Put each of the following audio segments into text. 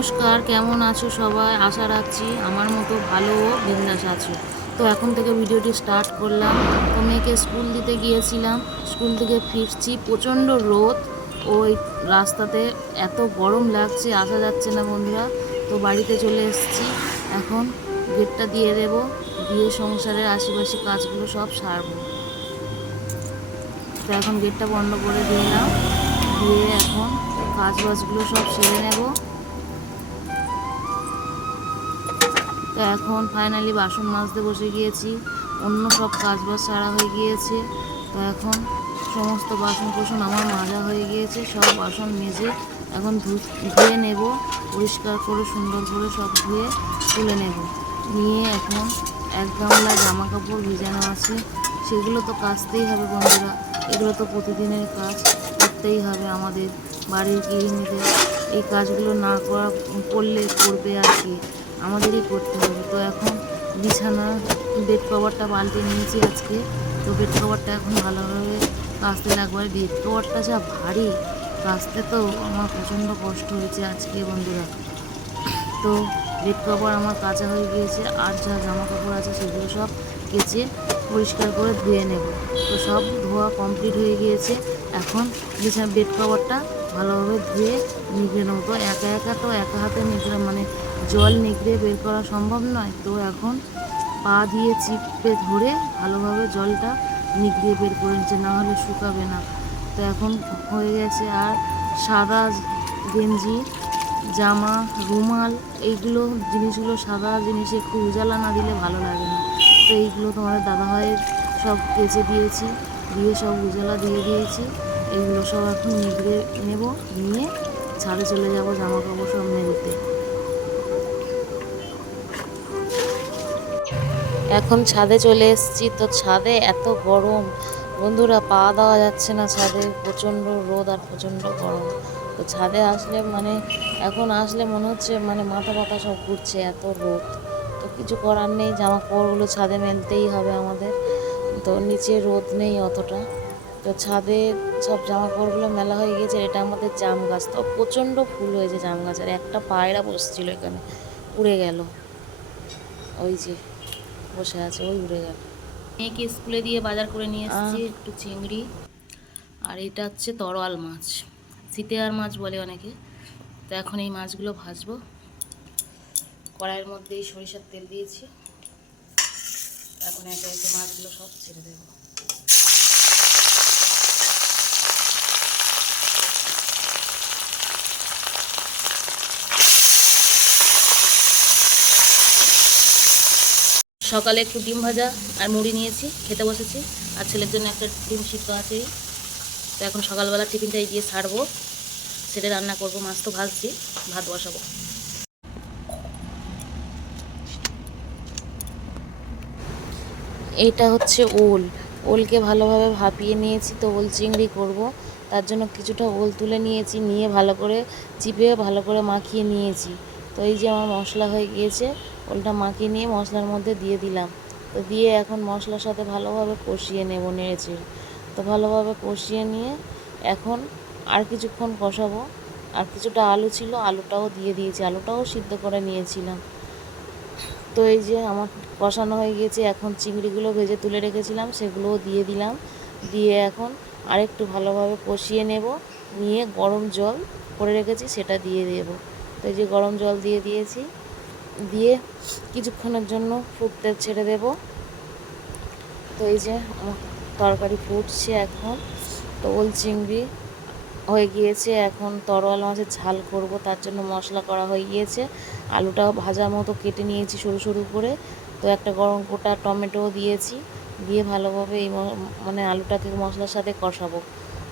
নমস্কার, কেমন আছো সবাই? আশা রাখছি আমার মতো ভালো ও বিন্দাস আছো। তো এখন থেকে ভিডিওটি স্টার্ট করলাম। তো মেয়েকে স্কুল দিতে গিয়েছিলাম, স্কুল থেকে ফিরছি, প্রচণ্ড রোদ। ওই রাস্তাতে এত গরম লাগছে, আসা যাচ্ছে না বন্ধুরা। তো বাড়িতে চলে এসেছি, এখন গেটটা দিয়ে দেব, দিয়ে সংসারের আশেপাশে কাজগুলো সব সারবো। তো এখন গেটটা বন্ধ করে দিলাম, দিয়ে এখন কাজ বাজগুলো সব সেরে নেব। তো এখন ফাইনালি বাসন মাজতে বসে গিয়েছি, অন্য সব কাজবাজ সারা হয়ে গিয়েছে। তো এখন সমস্ত বাসন কোসন আমার মাজা হয়ে গিয়েছে, সব বাসন মেজে এখন ধুয়ে নেব, পরিষ্কার করে সুন্দর করে সব ধুয়ে তুলে নেব। নিয়ে এখন এক গামলা জামা কাপড় ভিজানো আছে, সেগুলো তো কাচতেই হবে বন্ধুরা। এগুলো তো প্রতিদিনের কাজ, করতেই হবে আমাদের বাড়ির গৃহিণীদের। এই কাজগুলো না করলে করবে আর কি, আমাদেরই করতে হবে। তো এখন বিছানা বেড কভারটা পাল্টে নিয়েছি আজকে। তো বেড কভারটা এখন ভালোভাবে কাচতে লাগবে। বেড কভারটা যা ভারী, কাচতে তো আমার প্রচণ্ড কষ্ট হয়েছে আজকে বন্ধুরা। তো বেড কভার আমার কাচা হয়ে গিয়েছে, আর যা জামা কাপড় আছে সেগুলো সব কেচে পরিষ্কার করে ধুয়ে নেব। তো সব ধোয়া কমপ্লিট হয়ে গিয়েছে, এখন বিছানা বেড কভারটা ভালোভাবে ধুয়ে নিগড়ে নেবো। তো একা হাতে নিগড়ে মানে জল নিগড়ে বের করা সম্ভব নয়। তো এখন পা দিয়ে চিপে ধরে ভালোভাবে জলটা নিগড়িয়ে বের করে নিচ্ছে, না হলে শুকাবে না। তো এখন হয়ে গেছে। আর সাদা গেঞ্জি, জামা, রুমাল, এইগুলো জিনিসগুলো সাদা জিনিসে একটু উজালা না দিলে ভালো লাগে না। তো এইগুলো তোমাদের দাদাভাইয়ের সব কেচে দিয়েছি, দিয়ে সব উজালা দিয়ে দিয়েছি। এইগুলো সব এখন নিগড়ে নেব, নিয়ে ছাদে চলে যাব জামা কাপড় সব মেলতে। এখন ছাদে চলে এসেছি। তো ছাদে এত গরম বন্ধুরা, পা দেওয়া যাচ্ছে না ছাদে, প্রচণ্ড রোদ আর প্রচণ্ড গরম। তো ছাদে আসলে এখন আসলে মনে হচ্ছে মাথা ব্যথা সব ঘুরছে, এত রোদ। তো কিছু করার নেই, জামা কাপড়গুলো ছাদে মেলতেই হবে আমাদের। তো নিচে রোদ নেই অতটা। তো ছাদে সব জামা কাপড়গুলো মেলা হয়ে গিয়েছে। এটা আমাদের জাম গাছ, তো প্রচণ্ড ফুল হয়েছে জাম গাছ। আর একটা পায়রা বসছিল এখানে, উড়ে গেল, ওই যে বসে আছে, ওই উড়ে গেল। মেয়েকে স্কুলে দিয়ে বাজার করে নিয়ে এসেছি একটু চিংড়ি, আর এটা হচ্ছে তরোয়াল মাছ, সিতেয়ার মাছ বলে অনেকে। তো এখন এই মাছগুলো ভাজবো। কড়াইয়ের মধ্যে এই সরিষার তেল দিয়েছি, এখন একে একে মাছগুলো সব ছেড়ে দেবো। সকালে একটু ডিম ভাজা আর মুড়ি নিয়েছি, খেতে বসেছি। আর ছেলের জন্য একটা ডিম সিদ্ধ আছেই। তো এখন সকালবেলা টিফিনটাই দিয়ে ছাড়বো, সেটা রান্না করব। মাছ তো ভাজছি, ভাত বসাবো। এইটা হচ্ছে ওল, ওলকে ভালোভাবে ভাপিয়ে নিয়েছি। তো ওল চিংড়ি করব, তার জন্য কিছুটা ওল তুলে নিয়েছি, নিয়ে ভালো করে চিপে ভালো করে মাখিয়ে নিয়েছি। তো এই যে আমার মশলা হয়ে গিয়েছে, ওলটা মাখিয়ে নিয়ে মশলার মধ্যে দিয়ে দিলাম। তো দিয়ে এখন মশলার সাথে ভালোভাবে কষিয়ে নেব, নেড়েছে। তো ভালোভাবে কষিয়ে নিয়ে এখন আর কিছুক্ষণ কষাবো। আর কিছুটা আলু ছিল, আলুটাও দিয়ে দিয়েছি, আলুটাও সিদ্ধ করে নিয়েছিলাম। তো এই যে আমার কষানো হয়ে গিয়েছে, এখন চিংড়িগুলো ভেজে তুলে রেখেছিলাম সেগুলোও দিয়ে দিলাম। দিয়ে এখন আরেকটু ভালোভাবে কষিয়ে নেব, নিয়ে গরম জল করে রেখেছি সেটা দিয়ে দেব। তো এই যে গরম জল দিয়ে দিয়েছি, দিয়ে কিছুক্ষণের জন্য ফুটতে ছেড়ে দেব। তো এই যে আমার তরকারি ফুটছে এখন। তো ওল চিংড়ি হয়ে গিয়েছে, এখন তরোয়াল মাছের ঝাল করব, তার জন্য মশলা করা হয়ে গিয়েছে। আলুটাও ভাজার মতো কেটে নিয়েছি সরু সরু করে। তো একটা গরম গোটা টমেটো দিয়েছি, দিয়ে ভালোভাবে এই আলুটাকে মশলার সাথে কষাবো।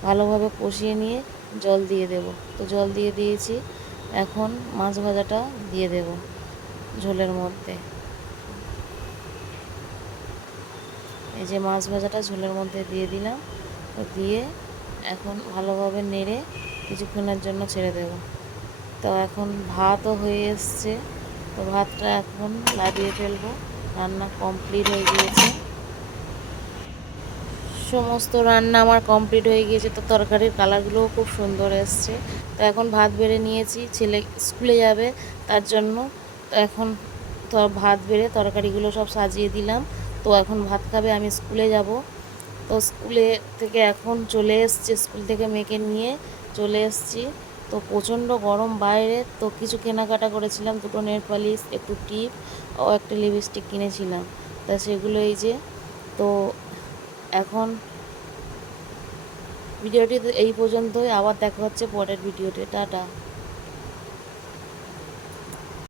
ভালোভাবে কষিয়ে নিয়ে জল দিয়ে দেব। তো জল দিয়ে দিয়েছি, এখন মাছ ভাজাটা দিয়ে দেব ঝোলের মধ্যে। এই যে মাছ ভাজাটা ঝোলের মধ্যে দিয়ে দিলাম। তো দিয়ে এখন ভালোভাবে নেড়ে কিছুক্ষণের জন্য ছেড়ে দেব। তো এখন ভাতও হয়ে এসছে, তো ভাতটা এখন লাগিয়ে ফেলবো। রান্না কমপ্লিট হয়ে গিয়েছে। সমস্ত রান্না আমার কমপ্লিট হয়ে গিয়েছে, তো তরকারির কালারগুলোও খুব সুন্দর এসছে। তো এখন ভাত বেড়ে নিয়েছি, ছেলে স্কুলে যাবে তার জন্য। তো এখন তো ভাত বেড়ে তরকারিগুলো সব সাজিয়ে দিলাম। তো এখন ভাত খাবে, আমি স্কুলে যাব। তো স্কুলে থেকে এখন চলে এসছি, স্কুল থেকে মেয়েকে নিয়ে চলে এসছি। তো প্রচণ্ড গরম বাইরে, তো কিছু কেনাকাটা করেছিলাম, দুটো নেল পালিশ, একটু টিপ ও একটা লিপস্টিক কিনেছিলাম। তা সেগুলো এই যে। তো এখন ভিডিওটি এই পর্যন্তই, আবার দেখা হচ্ছে পরের ভিডিওতে। টাটা।